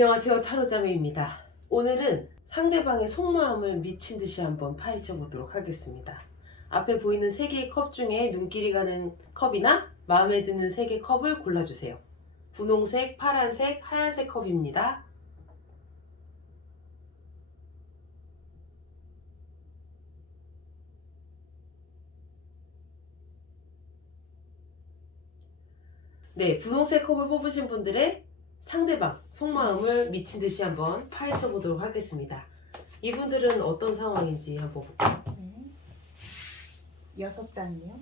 안녕하세요, 타로자매입니다. 오늘은 상대방의 속마음을 미친 듯이 한번 파헤쳐 보도록 하겠습니다. 앞에 보이는 3개의 컵 중에 눈길이 가는 컵이나 마음에 드는 3개 컵을 골라주세요. 분홍색, 파란색, 하얀색 컵입니다. 네, 분홍색 컵을 뽑으신 분들의 상대방 속마음을 미친 듯이 한번 파헤쳐 보도록 하겠습니다. 이분들은 어떤 상황인지 한번 볼까요? 6장이요.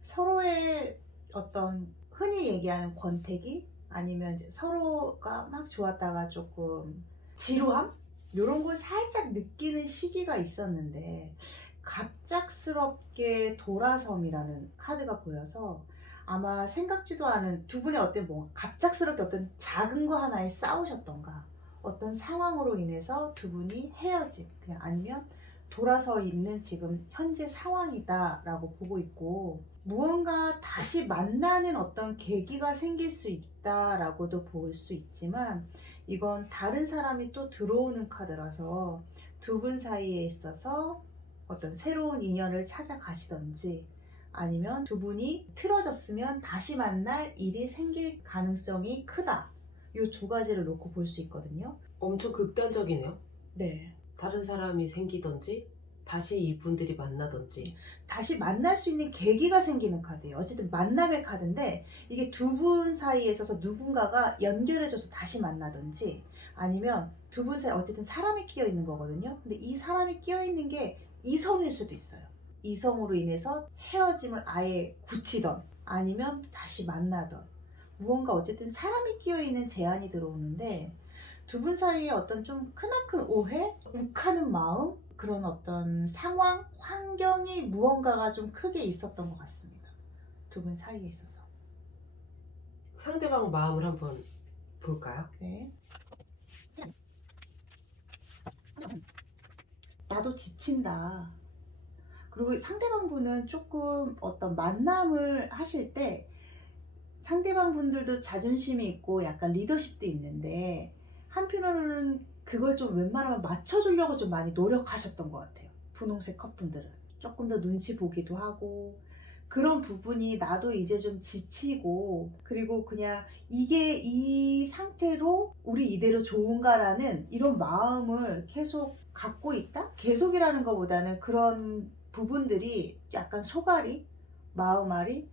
서로의 어떤 흔히 얘기하는 권태기 아니면 이제 서로가 막 좋았다가 조금 지루함? 이런 걸 살짝 느끼는 시기가 있었는데 갑작스럽게 돌아섬이라는 카드가 보여서 아마 생각지도 않은 두 분의 어떤 뭐 갑작스럽게 어떤 작은 거 하나에 싸우셨던가 어떤 상황으로 인해서 두 분이 헤어짐 그냥 아니면 돌아서 있는 지금 현재 상황이다 라고 보고 있고 무언가 다시 만나는 어떤 계기가 생길 수 있다 라고도 볼 수 있지만 이건 다른 사람이 또 들어오는 카드라서 두 분 사이에 있어서 어떤 새로운 인연을 찾아가시던지 아니면 두 분이 틀어졌으면 다시 만날 일이 생길 가능성이 크다. 이 두 가지를 놓고 볼 수 있거든요. 엄청 극단적이네요. 네. 다른 사람이 생기던지 다시 이분들이 만나던지 다시 만날 수 있는 계기가 생기는 카드예요. 어쨌든 만남의 카드인데 이게 두 분 사이에 있어서 누군가가 연결해줘서 다시 만나든지 아니면 두 분 사이에 어쨌든 사람이 끼어 있는 거거든요. 근데 이 사람이 끼어 있는 게 이성일 수도 있어요. 이성으로 인해서 헤어짐을 아예 굳히던 아니면 다시 만나던 무언가 어쨌든 사람이 끼어 있는 제안이 들어오는데 두 분 사이에 어떤 좀 크나큰 오해, 욱하는 마음 그런 어떤 상황, 환경이 무언가가 좀 크게 있었던 것 같습니다. 두 분 사이에 있어서. 상대방 마음을 한번 볼까요? 네. 나도 지친다. 그리고 상대방 분은 조금 어떤 만남을 하실 때 상대방 분들도 자존심이 있고 약간 리더십도 있는데 한편으로는 그걸 좀 웬만하면 맞춰주려고 좀 많이 노력하셨던 것 같아요. 분홍색 컵분들은 조금 더 눈치 보기도 하고 그런 부분이 나도 이제 좀 지치고 그리고 그냥 이게 이 상태로 우리 이대로 좋은가라는 이런 마음을 계속 갖고 있다? 계속이라는 것보다는 그런 부분들이 약간 속앓이, 마음앓이,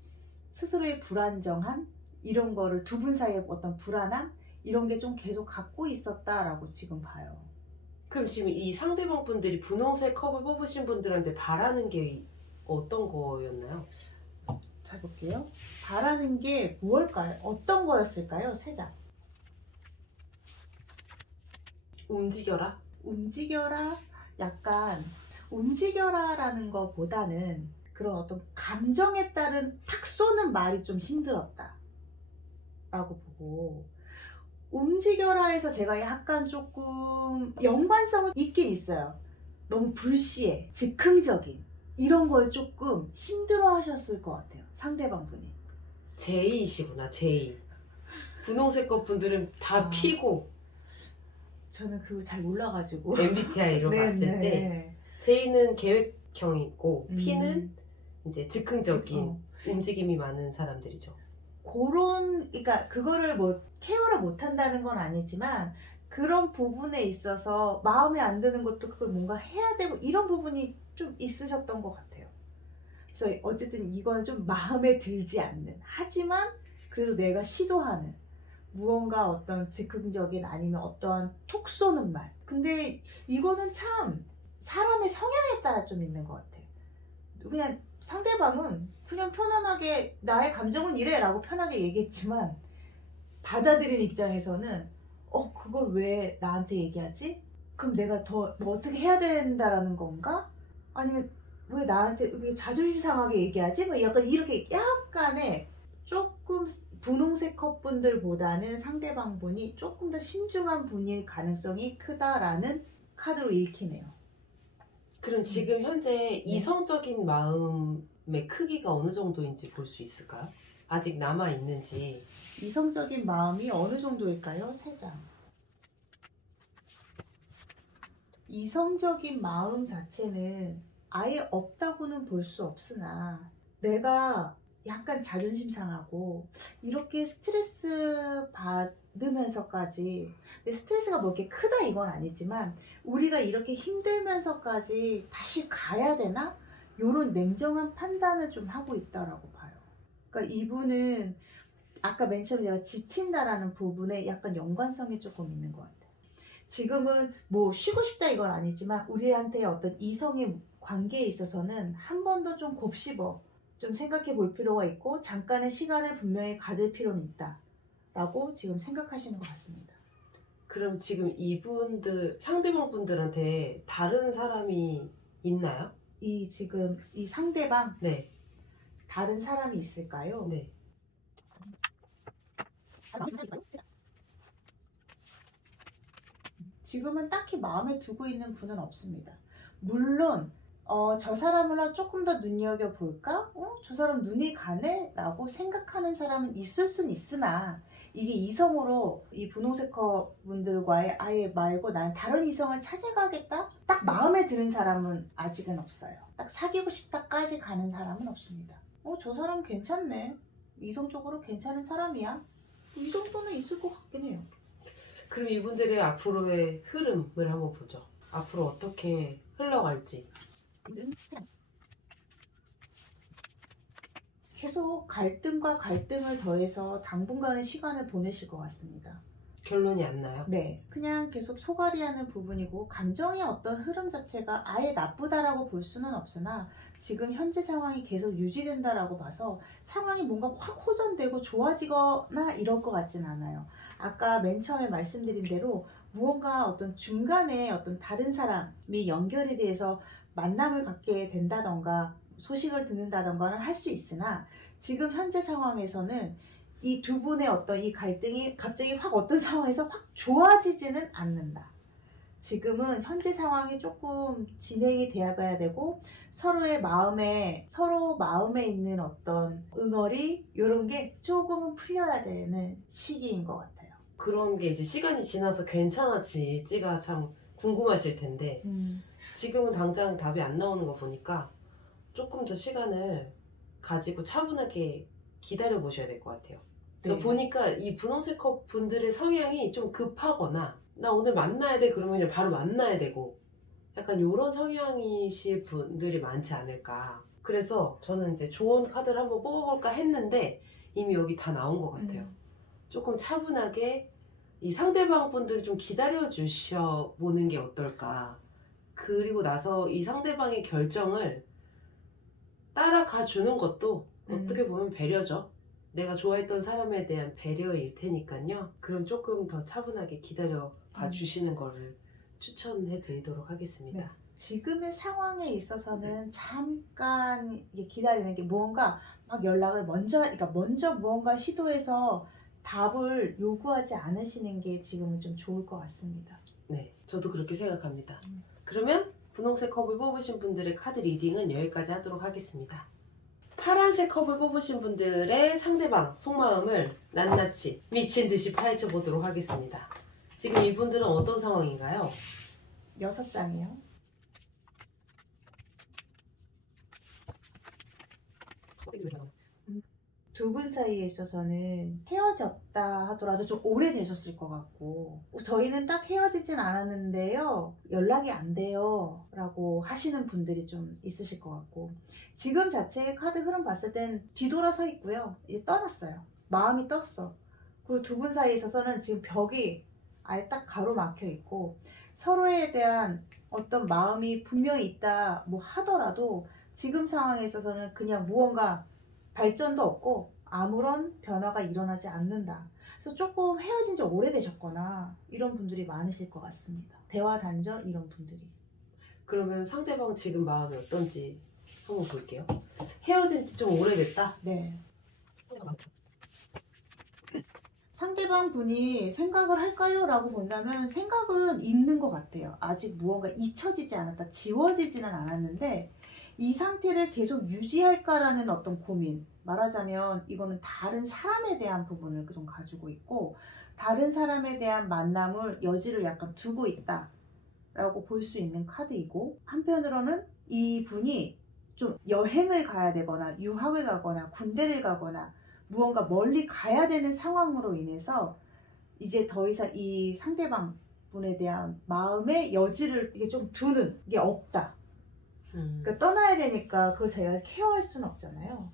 스스로의 불안정함 이런 거를 두 분 사이의 어떤 불안함 이런 게 좀 계속 갖고 있었다라고 지금 봐요. 그럼 지금 이 상대방 분들이 분홍색 컵을 뽑으신 분들한테 바라는 게 어떤 거였나요? 잘 볼게요. 바라는 게 무엇일까요? 어떤 거였을까요? 세 장. 움직여라? 움직여라. 약간 움직여라라는 것보다는 그런 어떤 감정에 따른 탁 쏘는 말이 좀 힘들었다 라고 보고 움직여라에서 제가 약간 조금 연관성은 있긴 있어요. 너무 불시해, 즉흥적인 이런 걸 조금 힘들어 하셨을 것 같아요. 상대방 분이. 제이시구나, 제이. 분홍색 컵 분들은 다 아. P고 저는 그거 잘 몰라가지고 MBTI로 네, 봤을 때 네. J는 계획형이고 P는 음. 이제 즉흥적인 어. 움직임이 많은 사람들이죠. 그런 그러니까 그거를 뭐 케어를 못 한다는 건 아니지만 그런 부분에 있어서 마음에 안 드는 것도 그걸 뭔가 해야 되고 이런 부분이 좀 있으셨던 것 같아요. 그래서 어쨌든 이건 좀 마음에 들지 않는 하지만 그래도 내가 시도하는 무언가 어떤 즉흥적인 아니면 어떠한 톡 쏘는 말 근데 이거는 참 사람의 성향에 따라 좀 있는 것 같아요. 그냥 상대방은 그냥 편안하게 나의 감정은 이래 라고 편하게 얘기했지만 받아들인 입장에서는 그걸 왜 나한테 얘기하지? 그럼 내가 더 뭐 어떻게 해야 된다라는 건가? 아니면 왜 나한테 왜 자존심 상하게 얘기하지? 뭐 약간 이렇게 약간의 조금 분홍색 컵분들보다는 상대방 분이 조금 더 신중한 분일 가능성이 크다라는 카드로 읽히네요. 그럼 지금 현재 이성적인 마음을 마음의 크기가 어느 정도인지 볼 수 있을까요? 아직 남아 있는지. 이성적인 마음이 어느 정도일까요? 3장. 이성적인 마음 자체는 아예 없다고는 볼 수 없으나 내가 약간 자존심 상하고 이렇게 스트레스 받으면서까지, 근데 스트레스가 뭐 이렇게 크다 이건 아니지만 우리가 이렇게 힘들면서까지 다시 가야 되나? 요런 냉정한 판단을 좀 하고 있다라고 봐요. 그러니까 이분은 아까 맨 처음에 제가 지친다라는 부분에 약간 연관성이 조금 있는 것 같아요. 지금은 뭐 쉬고 싶다 이건 아니지만 우리한테 어떤 이성의 관계에 있어서는 한 번 더 좀 곱씹어 좀 생각해 볼 필요가 있고 잠깐의 시간을 분명히 가질 필요는 있다 라고 지금 생각하시는 것 같습니다. 그럼 지금 이분들, 상대방 분들한테 다른 사람이 있나요? 지금 이 상대방 네. 다른 사람이 있을까요? 네. 지금은 딱히 마음에 두고 있는 분은 없습니다. 물론 저 사람을 조금 더 눈여겨볼까? 저 사람 눈이 가네? 라고 생각하는 사람은 있을 순 있으나 이게 이성으로 이 분홍색 컵 분들과의 아예 말고 난 다른 이성을 찾아가겠다? 딱 마음에 드는 사람은 아직은 없어요. 딱 사귀고 싶다까지 가는 사람은 없습니다. 저 사람 괜찮네. 이성적으로 괜찮은 사람이야. 이 정도는 있을 것 같긴 해요. 그럼 이분들의 앞으로의 흐름을 한번 보죠. 앞으로 어떻게 흘러갈지. 계속 갈등과 갈등을 더해서 당분간의 시간을 보내실 것 같습니다. 결론이 안 나요? 네, 그냥 계속 소갈이하는 부분이고 감정의 어떤 흐름 자체가 아예 나쁘다라고 볼 수는 없으나 지금 현재 상황이 계속 유지된다라고 봐서 상황이 뭔가 확 호전되고 좋아지거나 이럴 것 같진 않아요. 아까 맨 처음에 말씀드린 대로 무언가 어떤 중간에 어떤 다른 사람이 연결이 돼서 만남을 갖게 된다던가 소식을 듣는다던가는 할 수 있으나 지금 현재 상황에서는 이 두 분의 어떤 이 갈등이 갑자기 확 어떤 상황에서 확 좋아지지는 않는다. 지금은 현재 상황이 조금 진행이 되어 봐야 되고 서로 마음에 있는 어떤 응어리 이런 게 조금은 풀려야 되는 시기인 것 같아요. 그런 게 이제 시간이 지나서 괜찮아질지가 참 궁금하실 텐데 지금은 당장 답이 안 나오는 거 보니까 조금 더 시간을 가지고 차분하게 기다려 보셔야 될 것 같아요. 그러니까 보니까 이 분홍색 컵 분들의 성향이 좀 급하거나 나 오늘 만나야 돼 그러면 그냥 바로 만나야 되고 약간 이런 성향이실 분들이 많지 않을까. 그래서 저는 이제 좋은 카드를 한번 뽑아볼까 했는데 이미 여기 다 나온 것 같아요. 조금 차분하게 이 상대방 분들을 좀 기다려 주셔 보는 게 어떨까. 그리고 나서 이 상대방의 결정을 따라가 주는 것도 어떻게 보면 배려죠. 내가 좋아했던 사람에 대한 배려일 테니까요. 그럼 조금 더 차분하게 기다려 봐 주시는 거를 추천해 드리도록 하겠습니다. 네. 지금의 상황에 있어서는 잠깐 기다리는 게 무언가 막 연락을 그러니까 먼저 무언가 시도해서 답을 요구하지 않으시는 게 지금은 좀 좋을 것 같습니다. 네, 저도 그렇게 생각합니다. 그러면 분홍색 컵을 뽑으신 분들의 카드 리딩은 여기까지 하도록 하겠습니다. 파란색 컵을 뽑으신 분들의 상대방 속마음을 낱낱이 미친 듯이 파헤쳐 보도록 하겠습니다. 지금 이분들은 어떤 상황인가요? 6장이요. 두 분 사이에 있어서는 헤어졌다 하더라도 좀 오래되셨을 것 같고 저희는 딱 헤어지진 않았는데요 연락이 안 돼요 라고 하시는 분들이 좀 있으실 것 같고 지금 자체의 카드 흐름 봤을 땐 뒤돌아서 있고요 이제 떠났어요. 마음이 떴어. 그리고 두 분 사이에 있어서는 지금 벽이 아예 딱 가로막혀 있고 서로에 대한 어떤 마음이 분명히 있다 뭐 하더라도 지금 상황에 있어서는 그냥 무언가 발전도 없고 아무런 변화가 일어나지 않는다. 그래서 조금 헤어진 지 오래되셨거나 이런 분들이 많으실 것 같습니다. 대화 단절 이런 분들이. 그러면 상대방 지금 마음이 어떤지 한번 볼게요. 헤어진 지 좀 오래됐다? 네. 상대방 분이 생각을 할까요? 라고 본다면 생각은 있는 것 같아요. 아직 무언가 잊혀지지 않았다. 지워지지는 않았는데 이 상태를 계속 유지할까라는 어떤 고민. 말하자면 이거는 다른 사람에 대한 부분을 좀 가지고 있고, 다른 사람에 대한 만남을 여지를 약간 두고 있다라고 볼 수 있는 카드이고, 한편으로는 이분이 좀 여행을 가야 되거나 유학을 가거나 군대를 가거나 무언가 멀리 가야 되는 상황으로 인해서 이제 더 이상 이 상대방 분에 대한 마음의 여지를 이게 좀 두는 게 없다. 그러니까 떠나야 되니까 그걸 자기가 케어할 수는 없잖아요.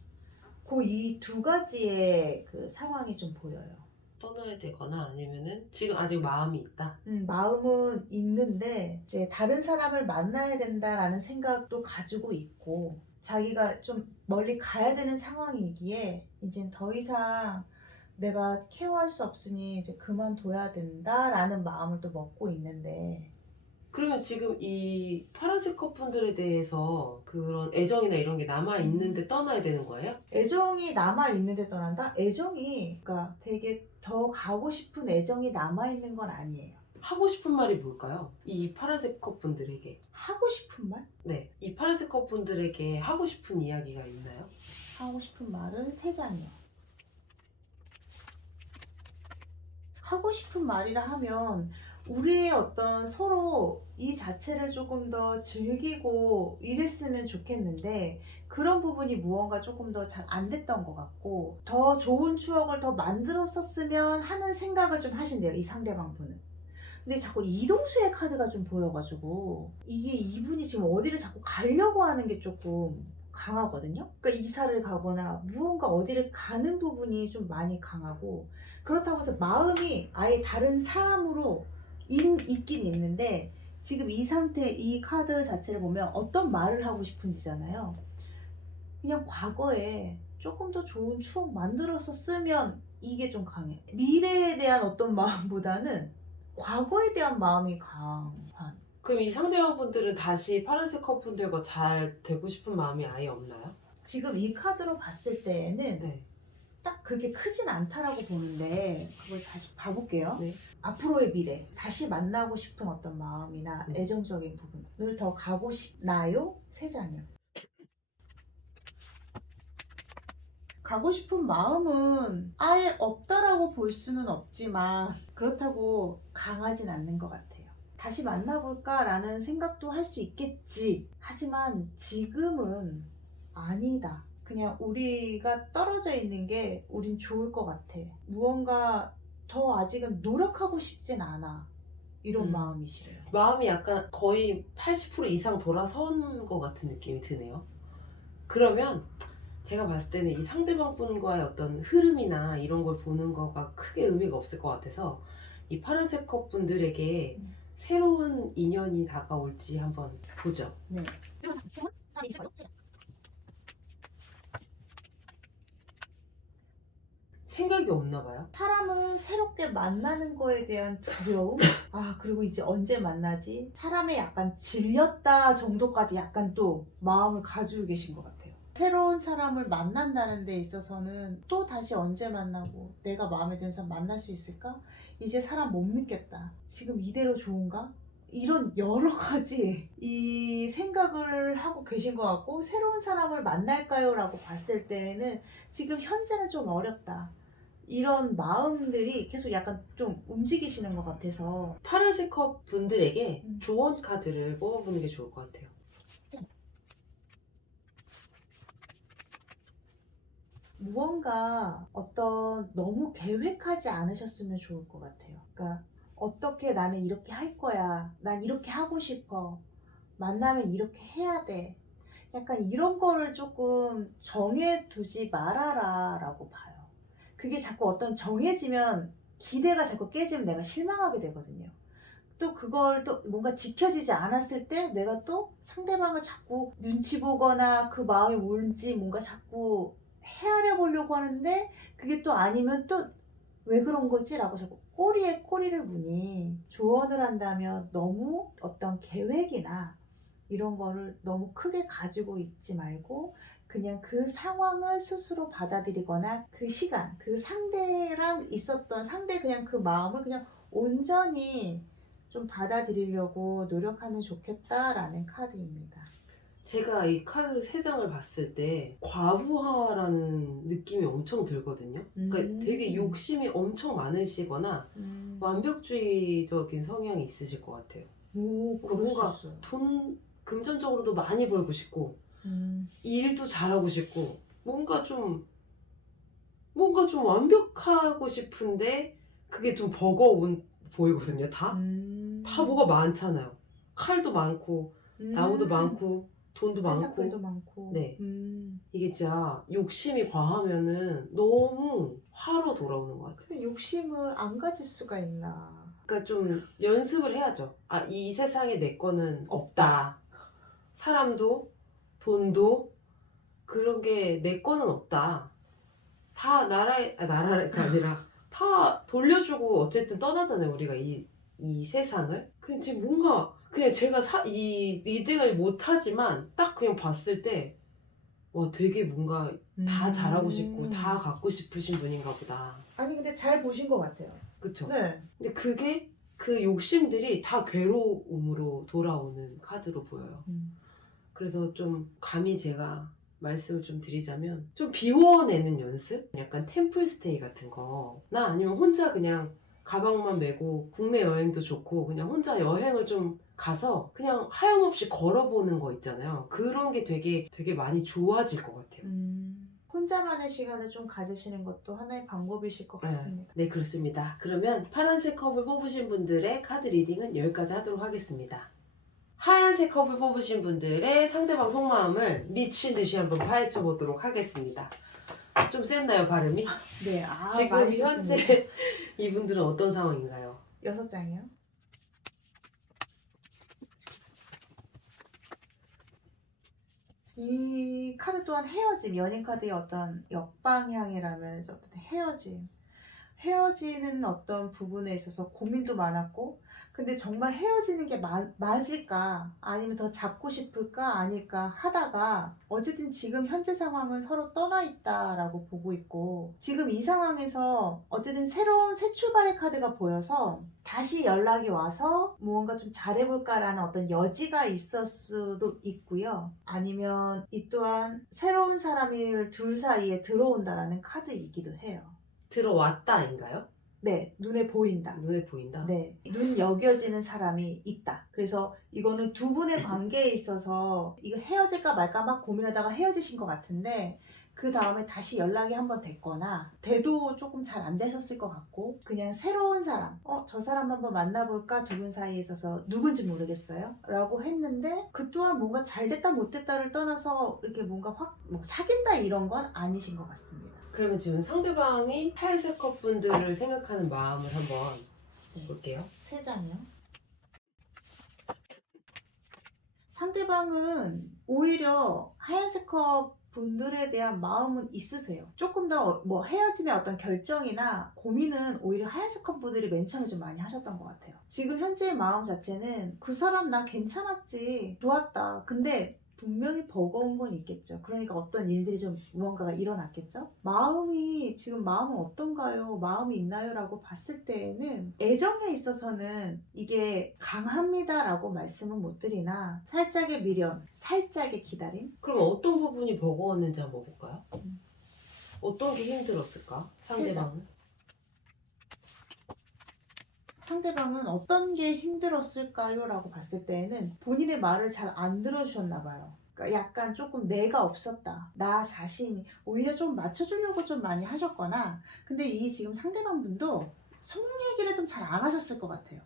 그 이 두 가지의 그 상황이 좀 보여요. 떠나야 되거나 아니면은 지금 아직 마음이 있다. 마음은 있는데 이제 다른 사람을 만나야 된다라는 생각도 가지고 있고, 자기가 좀 멀리 가야 되는 상황이기에 이젠 더 이상 내가 케어할 수 없으니 이제 그만둬야 된다라는 마음을 또 먹고 있는데, 그러면 지금 이 파란색 커플들에 대해서 그런 애정이나 이런 게 남아있는데 떠나야 되는 거예요? 애정이 남아 있는데 떠난다? 애정이 그러니까 되게 더 가고 싶은 애정이 남아 있는 건 아니에요. 하고 싶은 말이 뭘까요? 이 파란색 커플들에게. 하고 싶은 말? 네. 이 파란색 커플들에게 하고 싶은 이야기가 있나요? 하고 싶은 말은 세 장이요. 하고 싶은 말이라 하면 우리의 어떤 서로 이 자체를 조금 더 즐기고 이랬으면 좋겠는데, 그런 부분이 무언가 조금 더 잘 안 됐던 것 같고, 더 좋은 추억을 더 만들었었으면 하는 생각을 좀 하신대요, 이 상대방 분은. 근데 자꾸 이동수의 카드가 좀 보여가지고 이게 이분이 지금 어디를 자꾸 가려고 하는 게 조금 강하거든요. 그러니까 이사를 가거나 무언가 어디를 가는 부분이 좀 많이 강하고, 그렇다고 해서 마음이 아예 다른 사람으로 있긴 있는데, 지금 이 상태 이 카드 자체를 보면 어떤 말을 하고 싶은지잖아요. 그냥 과거에 조금 더 좋은 추억 만들어서 쓰면 이게 좀 강해. 미래에 대한 어떤 마음보다는 과거에 대한 마음이 강한. 그럼 이 상대방분들은 다시 파란색 커플들과 잘 되고 싶은 마음이 아예 없나요? 지금 이 카드로 봤을 때에는 네. 딱 그렇게 크진 않다라고 보는데, 그걸 다시 봐볼게요. 네. 앞으로의 미래, 다시 만나고 싶은 어떤 마음이나 애정적인 부분을 더 가고 싶나요? 세 장이요. 가고 싶은 마음은 아예 없다라고 볼 수는 없지만, 그렇다고 강하진 않는 것 같아요. 다시 만나볼까라는 생각도 할 수 있겠지. 하지만 지금은 아니다. 그냥 우리가 떨어져 있는 게 우린 좋을 것 같아. 무언가 더 아직은 노력하고 싶진 않아. 이런 마음이시래요. 마음이 약간 거의 80% 이상 돌아선 것 같은 느낌이 드네요. 그러면 제가 봤을 때는 이 상대방 분과의 어떤 흐름이나 이런 걸 보는 거가 크게 의미가 없을 것 같아서 이 파란색 컵 분들에게 새로운 인연이 다가올지 한번 보죠. 네. 생각이 없나 봐요. 사람을 새롭게 만나는 거에 대한 두려움? 그리고 이제 언제 만나지? 사람에 약간 질렸다 정도까지 약간 또 마음을 가지고 계신 것 같아요. 새로운 사람을 만난다는 데 있어서는 또 다시 언제 만나고 내가 마음에 드는 사람 만날 수 있을까? 이제 사람 못 믿겠다. 지금 이대로 좋은가? 이런 여러 가지 이 생각을 하고 계신 것 같고, 새로운 사람을 만날까요? 라고 봤을 때에는 지금 현재는 좀 어렵다. 이런 마음들이 계속 약간 좀 움직이시는 것 같아서. 파란색 컵 분들에게 조언 카드를 뽑아보는 게 좋을 것 같아요. 무언가 어떤 너무 계획하지 않으셨으면 좋을 것 같아요. 그러니까 어떻게 나는 이렇게 할 거야. 난 이렇게 하고 싶어. 만나면 이렇게 해야 돼. 약간 이런 거를 조금 정해두지 말아라 라고 봐요. 그게 자꾸 어떤 정해지면 기대가 자꾸 깨지면 내가 실망하게 되거든요. 또 그걸 또 뭔가 지켜지지 않았을 때 내가 또 상대방을 자꾸 눈치 보거나 그 마음이 뭔지 뭔가 자꾸 헤아려 보려고 하는데, 그게 또 아니면 또 왜 그런 거지? 라고 자꾸 꼬리에 꼬리를 무니, 조언을 한다면 너무 어떤 계획이나 이런 거를 너무 크게 가지고 있지 말고, 그냥 그 상황을 스스로 받아들이거나 그 시간, 그 상대랑 있었던 상대 그냥 그 마음을 그냥 온전히 좀 받아들이려고 노력하면 좋겠다라는 카드입니다. 제가 이 카드 3장을 봤을 때 과부하라는 느낌이 엄청 들거든요. 그러니까 되게 욕심이 엄청 많으시거나 완벽주의적인 성향이 있으실 것 같아요. 오, 그러니까 그럴 뭔가 수 있어요. 돈 금전적으로도 많이 벌고 싶고 일도 잘하고 싶고 뭔가 좀 완벽하고 싶은데 그게 좀 버거운 보이거든요. 다 뭐가 많잖아요. 칼도 많고 나무도 많고 돈도 펜타클도 많고. 많고. 네. 이게 진짜 욕심이 과하면은 너무 화로 돌아오는 것 같아요. 근데 욕심을 안 가질 수가 있나? 그러니까 좀 연습을 해야죠. 아, 이 세상에 내 거는 없다. 사람도 돈도 그런 게 내 거는 없다. 다 나라가 아니라 다 돌려주고 어쨌든 떠나잖아요. 우리가 이 세상을. 근데 지금 뭔가 그냥 제가 이 리딩을 못하지만 딱 그냥 봤을 때 와, 되게 뭔가 다 잘하고 싶고 다 갖고 싶으신 분인가 보다. 아니 근데 잘 보신 것 같아요. 그쵸? 네. 근데 그게 그 욕심들이 다 괴로움으로 돌아오는 카드로 보여요. 그래서 좀 감히 제가 말씀을 좀 드리자면 좀 비워내는 연습? 약간 템플스테이 같은 거나 아니면 혼자 그냥 가방만 메고 국내 여행도 좋고 그냥 혼자 여행을 좀 가서 그냥 하염없이 걸어보는 거 있잖아요. 그런 게 되게 많이 좋아질 것 같아요. 혼자만의 시간을 좀 가지시는 것도 하나의 방법이실 것 같습니다. 네, 그렇습니다. 그러면 파란색 컵을 뽑으신 분들의 카드 리딩은 여기까지 하도록 하겠습니다. 하얀색 컵을 뽑으신 분들의 상대방 속마음을 미친 듯이 한번 파헤쳐 보도록 하겠습니다. 좀 셌나요, 발음이? 네, 지금 많이 현재 썼습니다. 이분들은 어떤 상황인가요? 6장이요. 이 카드 또한 헤어짐, 연인 카드의 어떤 역방향이라면 어떤 헤어지는 어떤 부분에 있어서 고민도 많았고, 근데 정말 헤어지는 게 맞을까? 아니면 더 잡고 싶을까? 아닐까? 하다가, 어쨌든 지금 현재 상황은 서로 떠나 있다라고 보고 있고, 지금 이 상황에서 어쨌든 새로운 새 출발의 카드가 보여서 다시 연락이 와서 무언가 좀 잘해볼까라는 어떤 여지가 있을 수도 있고요. 아니면 이 또한 새로운 사람이 둘 사이에 들어온다라는 카드이기도 해요. 들어왔다인가요? 네, 눈에 보인다. 눈에 보인다? 네, 눈 여겨지는 사람이 있다. 그래서 이거는 두 분의 관계에 있어서 이거 헤어질까 말까 막 고민하다가 헤어지신 것 같은데 그 다음에 다시 연락이 한번 됐거나 돼도 조금 잘 안 되셨을 것 같고 그냥 새로운 사람 저 사람 한번 만나볼까 두 분 사이에 있어서 누군지 모르겠어요 라고 했는데 그 또한 뭔가 잘 됐다 못 됐다를 떠나서 이렇게 뭔가 확 사귄다 이런 건 아니신 것 같습니다. 그러면 지금 상대방이 하얀색 컵 분들을 생각하는 마음을 한번 네. 볼게요. 3장이요. 상대방은 오히려 하얀색 컵 분들에 대한 마음은 있으세요. 조금 더 헤어짐의 어떤 결정이나 고민은 오히려 하얀색 컵 분들이 맨 처음에 좀 많이 하셨던 것 같아요. 지금 현재의 마음 자체는 그 사람 나 괜찮았지, 좋았다. 근데 분명히 버거운 건 있겠죠. 그러니까 어떤 일들이 좀 무언가가 일어났겠죠. 지금 마음은 어떤가요? 마음이 있나요? 라고 봤을 때에는 애정에 있어서는 이게 강합니다 라고 말씀은 못 드리나 살짝의 미련, 살짝의 기다림. 그럼 어떤 부분이 버거웠는지 한번 볼까요? 어떤 게 힘들었을까? 상대방은 어떤 게 힘들었을까요? 라고 봤을 때에는 본인의 말을 잘 안 들어주셨나 봐요. 그러니까 약간 조금 내가 없었다. 나 자신이 오히려 좀 맞춰주려고 좀 많이 하셨거나 근데 이 지금 상대방 분도 속 얘기를 좀 잘 안 하셨을 것 같아요.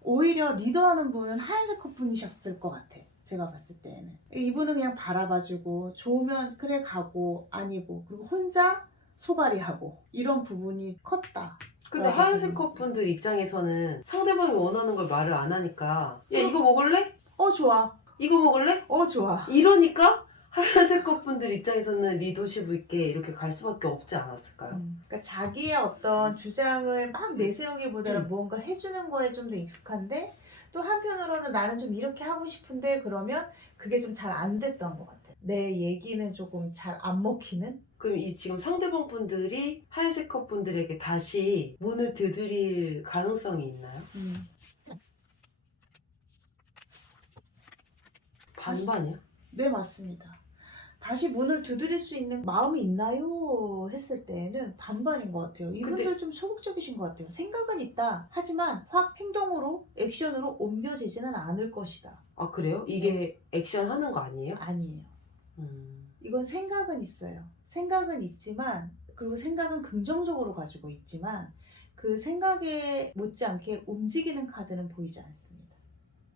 오히려 리더하는 분은 하얀색 컵 분이셨을 것 같아. 제가 봤을 때는 이분은 그냥 바라봐주고 좋으면 그래 가고 아니고 그리고 혼자 소갈이하고 이런 부분이 컸다. 근데 하얀색 컵 분들 입장에서는 상대방이 원하는 걸 말을 안 하니까 야 이거 먹을래? 좋아. 이거 먹을래? 좋아. 이러니까 하얀색 컵 분들 입장에서는 리더십 있게 이렇게 갈 수밖에 없지 않았을까요? 그러니까 자기의 어떤 주장을 막 내세우기보다는 무언가 해주는 거에 좀 더 익숙한데 또 한편으로는 나는 좀 이렇게 하고 싶은데 그러면 그게 좀 잘 안 됐던 것 같아요. 내 얘기는 조금 잘 안 먹히는? 그럼 이 지금 상대방 분들이 하얀색 컵 분들에게 다시 문을 두드릴 가능성이 있나요? 반반이야? 네, 맞습니다. 다시 문을 두드릴 수 있는 마음이 있나요? 했을 때는 반반인 것 같아요. 이분들 근데- 좀 소극적이신 것 같아요. 생각은 있다. 하지만 확 행동으로, 액션으로 옮겨지지는 않을 것이다. 아, 그래요? 이게 액션 하는 거 아니에요? 아니에요. 음. 이건 생각은 있어요. 생각은 있지만, 그리고 생각은 긍정적으로 가지고 있지만, 그 생각에 못지않게 움직이는 카드는 보이지 않습니다.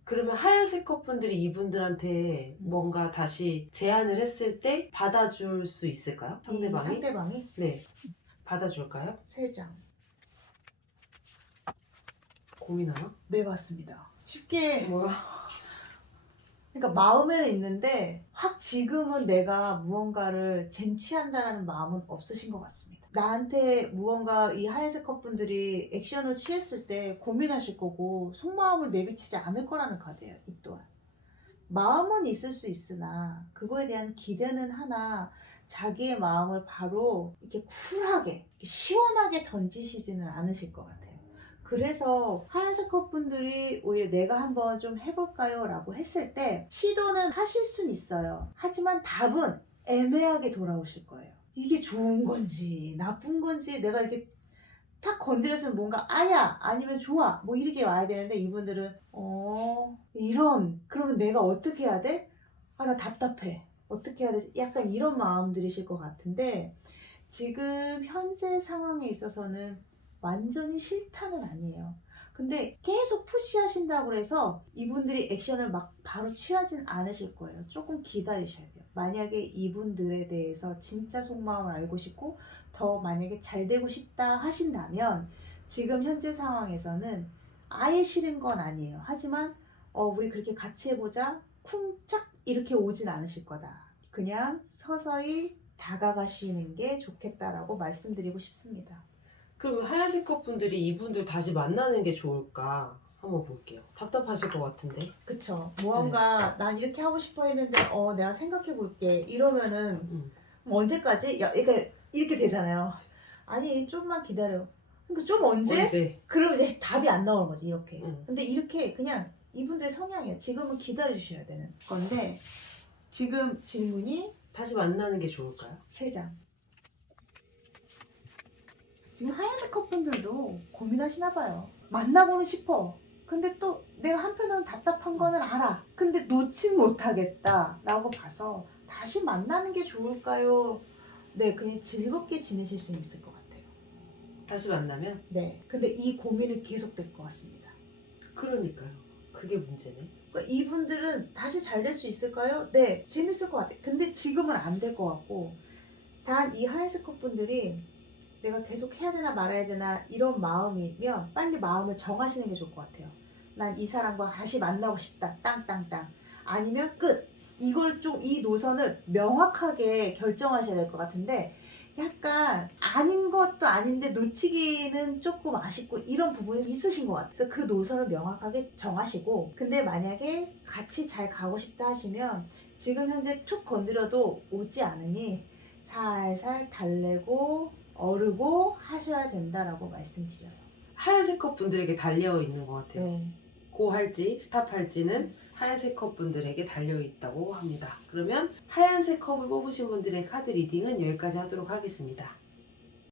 그러면 하얀색 컵분들이 이분들한테 뭔가 다시 제안을 했을 때 받아줄 수 있을까요? 이 상대방이? 상대방이 네. 받아줄까요? 3장. 고민하나? 네, 맞습니다. 쉽게 뭐야? 그러니까 마음에는 있는데 확 지금은 내가 무언가를 쟁취한다는 마음은 없으신 것 같습니다. 나한테 무언가 이 하얀색 컵분들이 액션을 취했을 때 고민하실 거고 속마음을 내비치지 않을 거라는 카드예요. 이 또한. 마음은 있을 수 있으나 그거에 대한 기대는 하나 자기의 마음을 바로 이렇게 쿨하게 이렇게 시원하게 던지시지는 않으실 것 같아요. 그래서 하얀색 컵분들이 오히려 내가 한번 좀 해볼까요? 라고 했을 때 시도는 하실 순 있어요. 하지만 답은 애매하게 돌아오실 거예요. 이게 좋은 건지 나쁜 건지 내가 이렇게 탁 건드렸으면 뭔가 아야 아니면 좋아 뭐 이렇게 와야 되는데 이분들은 이런 그러면 내가 어떻게 해야 돼? 아, 나 답답해. 어떻게 해야 되지? 약간 이런 마음들이실 것 같은데 지금 현재 상황에 있어서는 완전히 싫다는 아니에요. 근데 계속 푸시하신다고 해서 이분들이 액션을 막 바로 취하진 않으실 거예요. 조금 기다리셔야 돼요. 만약에 이분들에 대해서 진짜 속마음을 알고 싶고 더 만약에 잘 되고 싶다 하신다면 지금 현재 상황에서는 아예 싫은 건 아니에요. 하지만 우리 그렇게 같이 해보자 쿵짝 이렇게 오진 않으실 거다. 그냥 서서히 다가가시는 게 좋겠다라고 말씀드리고 싶습니다. 그러면 하얀색 컵분들이 이분들 다시 만나는 게 좋을까? 한번 볼게요. 답답하실 것 같은데. 그쵸. 무언가 난 이렇게 하고 싶어 했는데 내가 생각해 볼게 이러면은 음. 뭐 언제까지? 야, 이렇게 되잖아요. 아니 좀만 기다려. 그러니까 좀 언제? 그러면 이제 답이 안 나오는 거지 이렇게. 근데 이렇게 그냥 이분들의 성향이에요. 지금은 기다려 주셔야 되는 건데 지금 질문이 다시 만나는 게 좋을까요? 3장. 지금 하얀색 커플들도 고민하시나 봐요. 만나고는 싶어. 근데 또 내가 한편으로는 답답한 거는 알아. 근데 놓지 못하겠다 라고 봐서 다시 만나는 게 좋을까요? 네, 그냥 즐겁게 지내실 수 있을 것 같아요. 다시 만나면? 네, 근데 이 고민은 계속될 것 같습니다. 그러니까요. 그게 문제네. 그러니까 이분들은 다시 잘 될 수 있을까요? 네, 재밌을 것 같아요. 근데 지금은 안 될 것 같고 단 이 하얀색 커플들이 내가 계속 해야 되나 말아야 되나 이런 마음이면 빨리 마음을 정하시는 게 좋을 것 같아요. 난 이 사람과 다시 만나고 싶다. 땅땅땅. 아니면 끝. 이걸 좀 이 노선을 명확하게 결정하셔야 될 것 같은데 약간 아닌 것도 아닌데 놓치기는 조금 아쉽고 이런 부분이 있으신 것 같아요. 그래서 그 노선을 명확하게 정하시고 근데 만약에 같이 잘 가고 싶다 하시면 지금 현재 툭 건드려도 오지 않으니 살살 달래고 어르고 하셔야 된다라고 말씀드려요. 하얀색 컵분들에게 달려 있는 것 같아요. 네. 고 할지 스탑 할지는 하얀색 컵 분들에게 달려 있다고 합니다. 그러면 하얀색 컵을 뽑으신 분들의 카드 리딩은 여기까지 하도록 하겠습니다.